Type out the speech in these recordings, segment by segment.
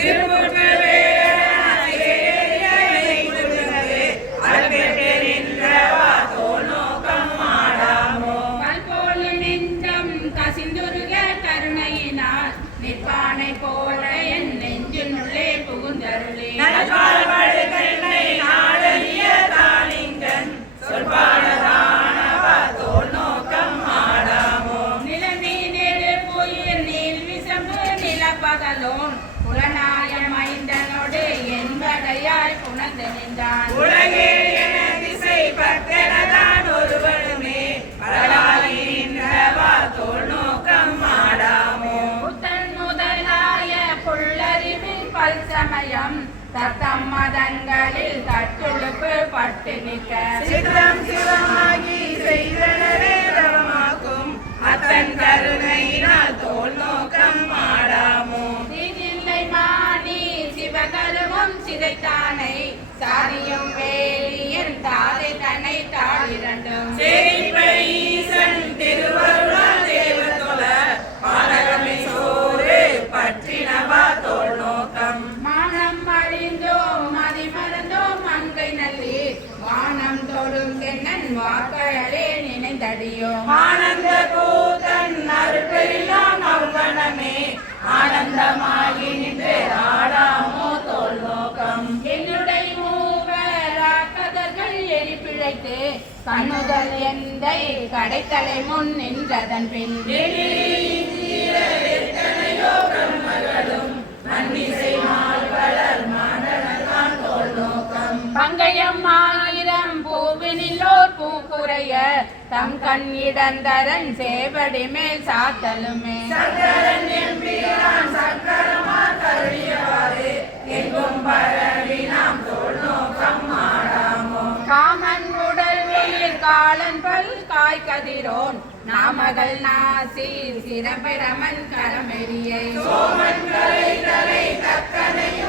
ஊனமுதம் பட்டு நிற்க சித்தம் சிவமாகி செய்தனரே தவமாக்கும் அத்தன் கருணையினால் தோல் நோக்கம் மாடாமோ மாணி சிவகருமம் சிதைத்தானை. சாதியும் வேலியன் ஆனந்த பூதன் அருட்பெரிலாம் அவ்வனமே ஆனந்தமாகி நின்று ஆடாமோ தோல் நோக்கம். என்னுடைய மூவராக்கதர்கள் எரிப்பிழைத்து கண்ணுதல் எந்தை கடைத்தலை முன் நின்றதன் பின். பங்கயம் ஆயிரம் பங்கையம்மா தம் கண் இடந்தரன் சேவடி மேல் சாத்தலுமே. சங்கரன் எம்பிரான் சக்கரமா கருளியவாறு. எங்கும் பரவி நாம் தோல் நோக்கம் ஆடாமோ காமன் உடல் உயிர் காலன் பல் காய் கதிரோன். நாமகள் நாசி சிரபிரமன் கரமெரியை சோமன் கரை தலை தக்கனையும்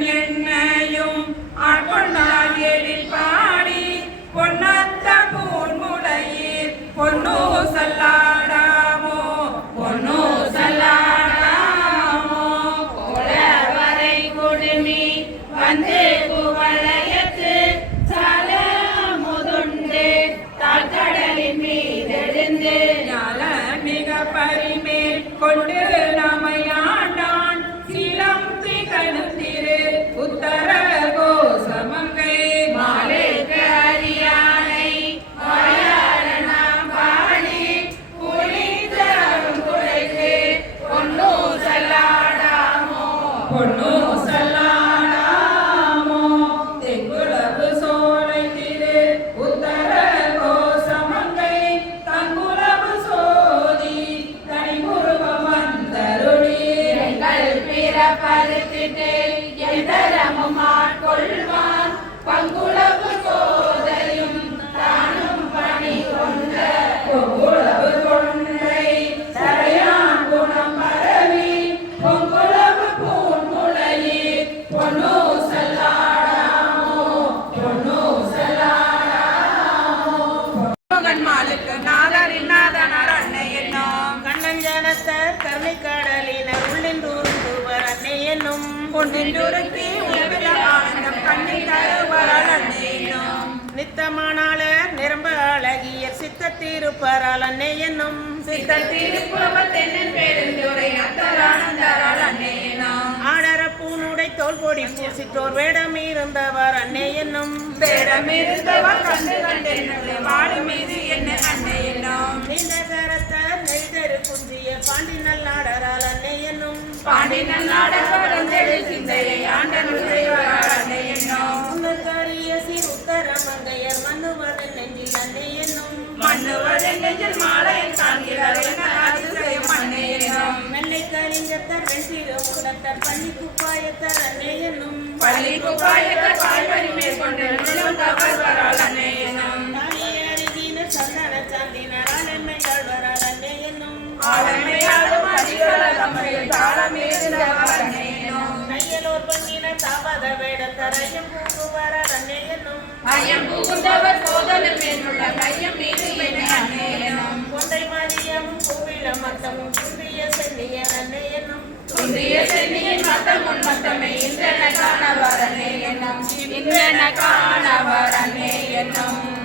nhân நித்தமானாளர் நிரம்ப அழகிய சித்தத்தீருப்பரால் அன்னை என்னும். சித்தர் திருப்புறவர் தென்னன் பேருந்துரை அத்தரானந்தாரால் அன்னை ஆடர பூனுடை தோல் பொடி பூசித்தோர் வேடம் இருந்தவர் அன்னை என்னும். பேரமிருந்தவர் கண்டு கண்டென்று மாடு மீது மாலையில் வெண்சிறு முகத்தர் பள்ளி குப்பாயத்தர் அன்னை என்னும் பள்ளி குப்பாயத்தர் பாய்வரி மேற்கொண்டு என்னும் அருகின சந்தன வரால் என்னும் அடிகள தம்மையில் என்னும் தாபத வேடத்தர் ஐயம் பூங்குவரால் அன்னை என்னும் ஐயம் போதலும் என்னுள்ள கையம் மீது என்னும் துந்திய சென்னியின் மத்தம் உன் மத்தமே இன்றென காணவர் அன்னை என்னும்.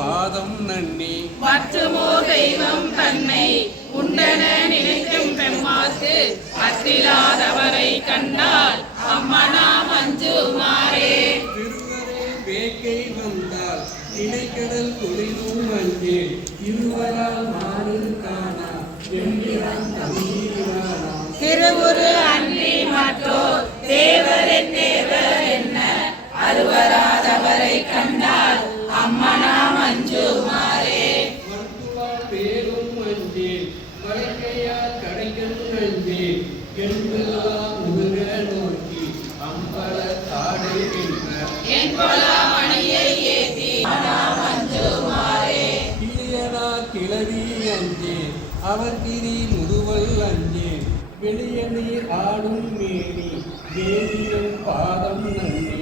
பாதம் நன்னி. மற்றுமோ தெய்வம் தன்னை உண்டன நினைக்கும் பெம்மாசு அத்திலாதவரை கண்டால் அம்மனா மஞ்சு மாறே. திருவரே வேக்கை வந்தால் திணைக்கடல் குளிரும் அங்கே. இருவரால் மாறு என்கிறான் தமிழானா திருவுரு அன்னி மற்றோ தேவரின் தேவர் என்ன? அருவராதவரை அவர் திரி முதுவல் அஞ்சே வெளியணி ஆடும் மேனி தேவியன் பாதம் நன்னே.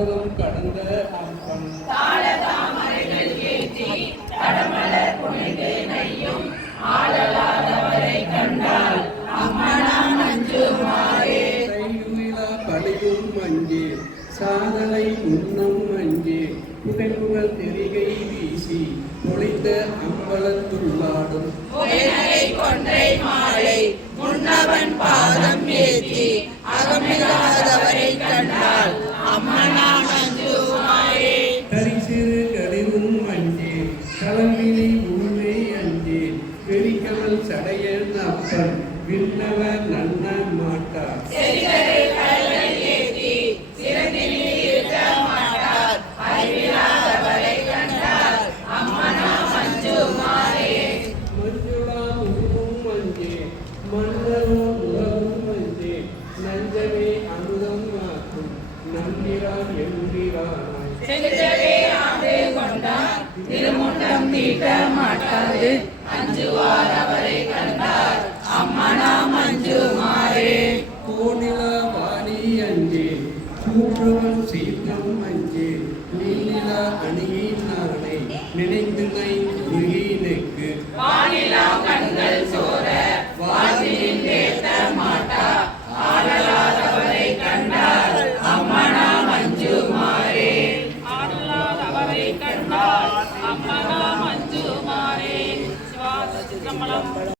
சொல்வதும் கடந்த அம்பம் பாடும் புகைநகை கொன்றை மாலை முன்னவன் பாதம் ஏற்றி அகமில்லாதவரை கண்டால் அம்மனாம் செஞ்சவே ஆண்டு கொண்டார் திருமுண்டம் தீட்ட மாட்டாது. அஞ்சுவார் அவரை கண்டார் அம்மனாம் அஞ்சுமாறே. கோணிலா வாணி அஞ்சே சூற்றுவன் சீர்க்கம் அஞ்சே நீலிலா அணியின் நாளை நினைந்து நை உருகி